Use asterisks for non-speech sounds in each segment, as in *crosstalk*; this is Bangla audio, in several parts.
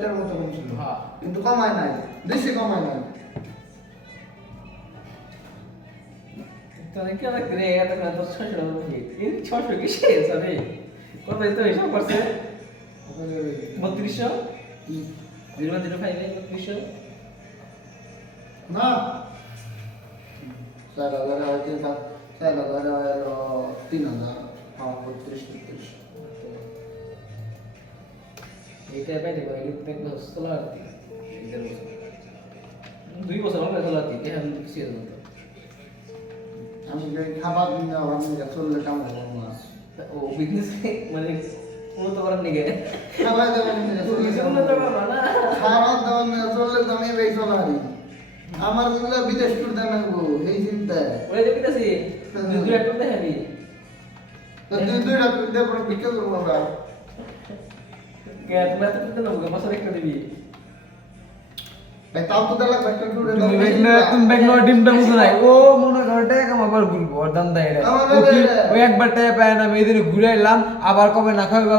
টাকার মতো কম ছিল। হ্যাঁ। কিন্তু কমায় নাই বেশি কমায় নাই। তাহলে কি আমরা ঘুরে এত করে তো ছশো এই ছশো কি শেষ হবে কত তো হিসাব করছে? বত্রিশশো? জিরো জিরো ফাইভে বত্রিশশো? না। চার হাজার তিন হাজার তিন হাজার বত্রিশ তেত্রিশ। দেখবে দুই বছর আমি কিছু খাবার দিন আমি চললে কাম হব না ও বিজনেস মানে উন্নত করার নিগে। খাবার দেবেন উন্নত করা না। খাবার দেওয়ার নিয়ে চললে তো আমি বেশ চলা আমারগুলো বিদেশ টুর দেন এই ওই যে কিতাছি দুই দুই একটা দেখাবি তো দুই দুইটা টুর বিক্রি করব আমরা। কে তুমি এত একটা দিবি মনে আবার না এলাম আবার কবে না খাবে বা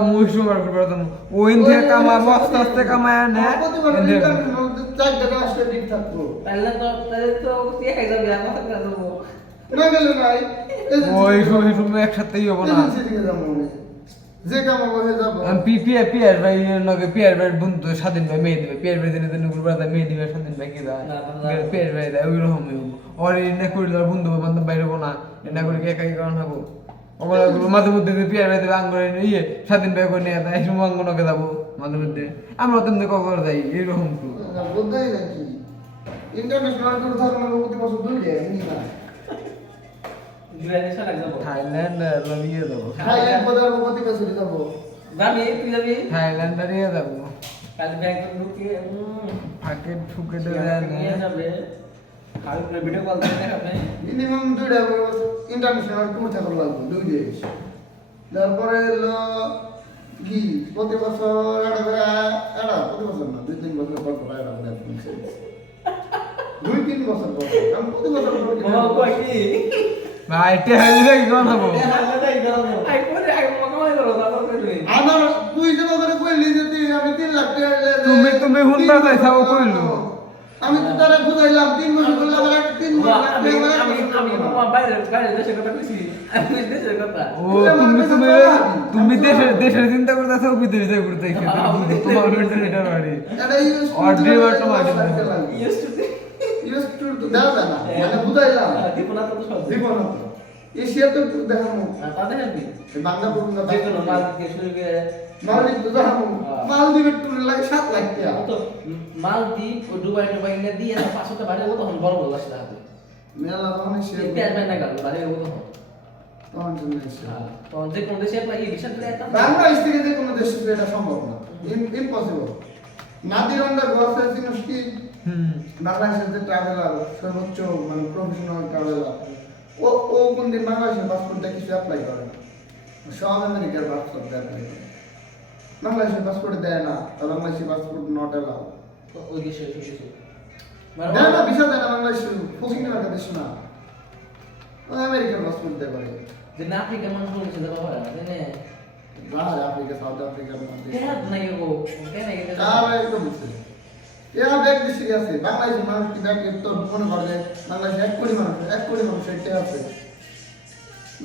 ওই থেকে কামাবো আস্তে আস্তে কামায় একসাথেই হব না এজেন্সি থেকে যাব মনে যে কামাবো হয়ে যাব। পি পিয়ার পিয়ার ভাই লগে পিয়ার ভাই বন্ধু স্বাধীন ভাই মেয়ে দিবে। পিয়ার ভাই দিনে দিনে মেয়ে দিবে স্বাধীন ভাই কি না। পিয়ার ভাই দেয় ওই রকমই হব ওর এনে করে বন্ধু বান্ধব বাইরে হব না। এনে করে একা একা কারণ হব। ওগুলো *laughs* মাঝে মধ্যে যে পিয়ার ভাই দেবে আঙ্গুরে ইয়ে স্বাধীন ভাই করে নিয়ে তাই সুমাঙ্গনকে যাব মাঝে মধ্যে। আমরা তেমনি কখন যাই এইরকম। ইন্টারন্যাশনাল দুই যায় না দুই হাজার ছয় লাখ যাব। থাইল্যান্ড নিয়ে যাব থাইল্যান্ড পদের প্রতি বছর যাব। যাবি তুই যাবি? থাইল্যান্ড নিয়ে যাব। কাল ব্যাংক ঢুকিয়ে ফাঁকে ঠুকে নিয়ে যাবে। কাল ভিডিও কল করে দেখাবে। মিনিমাম দুইটা ইন্টারন্যাশনাল ট্যুর থাকা লাগবে দুই দেশ। তারপরে এলো কি প্রতি বছর একটা করে একটা প্রতি বছর না দুই তিন বছর পর পর একটা করে দুই তিন বছর পর আমি প্রতি বছর পর ভাই টেহা দিলে কি কথা আমার তুই যে কইলি যে তুই আমি তিন লাখ টাকা তুমি- হুন্ডা কইলো। আমি তো তারা বুঝাইলাম আমার আমি আমার বাইরে বাইরে দেশের কথা কইছি। আমি দেশের কথা। ও তুমি তুমি তুমি দেশের দেশের চিন্তা করতেছো বিদেশে ঘুরতে তোমার এটা বাড়ি। ইউজ টু ইউএস ট্যুর তো দেওয়া যায় না। মানে বুঝাইলাম দীপনা তো সব দিব না তো। এশিয়া তো ট্যুর দেখাবো বাংলা পর্যন্ত যে কোনো মাল থেকে শুরু করে মালদ্বীপ তো দেখাবো হ্যাঁ। মালদ্বীপের ট্যুর লাগে সাত লাখ টাকা। তো মালদ্বীপ ও দুবাই ইন্ডিয়া দিয়ে আর পাঁচশোটা বাড়ি মতো হন বড় বড় আসলে মেলা তখন গেল মতো হন তখন। চলে এসে তো যে কোনো দেশে এই দিলে একটা বাংলাদেশ থেকে যে কোনো দেশে এটা সম্ভব না। ইম্পসিবল নাদিরন্ডা গোয়া জিনিস কি? হুম। বাংলাদেশের যে ট্রাভেলার সর্বোচ্চ মানে প্রফেশনাল ট্রাভেলার ও ও কোন দিন বাংলাদেশের পাসপোর্টটা কিছু অ্যাপ্লাই করে না। সব আমেরিকার পাসপোর্ট অ্যাপ্লাই করে। বাংলাদেশের পাসপোর্ট দেয় না তা বাংলাদেশের পাসপোর্ট নট অ্যালাউ ওই দেশে দেয় না ভিসা দেয় না বাংলাদেশের ফকিং রাখা দেশ না। আমেরিকার পাসপোর্ট দেয় পারে। যে না আফ্রিকা মানুষ বলছে পারে না জানে বাহার আফ্রিকা সাউথ আফ্রিকার মধ্যে কেন নাই গো কেন গো তার একদম বুঝছে এরা ব্যাগ দেশে গেছে বাংলাদেশের মানুষ কি ব্যাগ তো মনে করে যে বাংলাদেশে এক কোটি মানুষ এক কোটি মানুষ এটা আছে?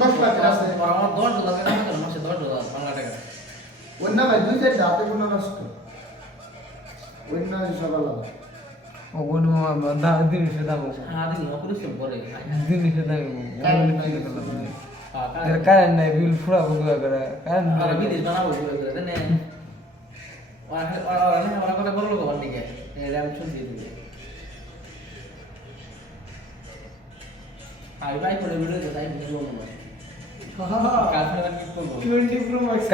দশ লাখ আছে। আমার দশ ডলার কেন কেন মাসে দশ ডলার বাংলা টাকা। অন্য ভাই দুই চারটা হাতে কোনো নষ্ট অন্য সব আলাদা ও কোন মামা দা জিনিসের দাম দিন অপরিশ্রম করে কারেন্ট নাই। কারেন্ট নাই বিল ফুরা কারেন্ট আমরা কথা বলল কোন দিকে। র্যাম শুনছি দিকে আই বাই করে ভিডিও তো তাই ভিডিও বলব কাজ করে কি করব টোয়েন্টি প্রো ম্যাক্স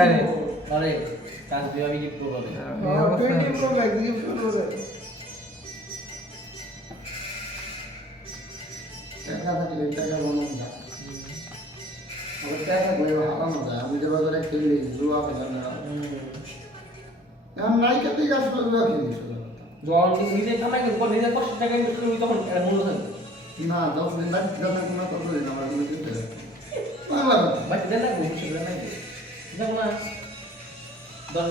আরে কাজ দিয়ে আমি কি করব টোয়েন্টি প্রো ম্যাক্স গিফট করব টাকা থাকলে টাকা বানানো যায় টাকা থাকলে হারানো যায় আমি যে বাজারে খেলি জুয়া খেলা না। এখন নায়িকা থেকে আসলে শুধু। যখন নিজে কামাই করব নিজে কষ্ট টাকা করবি তখন মূল্য থাকবে না দশ দিন বাকি যখন কোনো কথা দিন আমার কোনো চিন্তা বাংলা দেন না ঘুম সেটা নাই যাব না দশ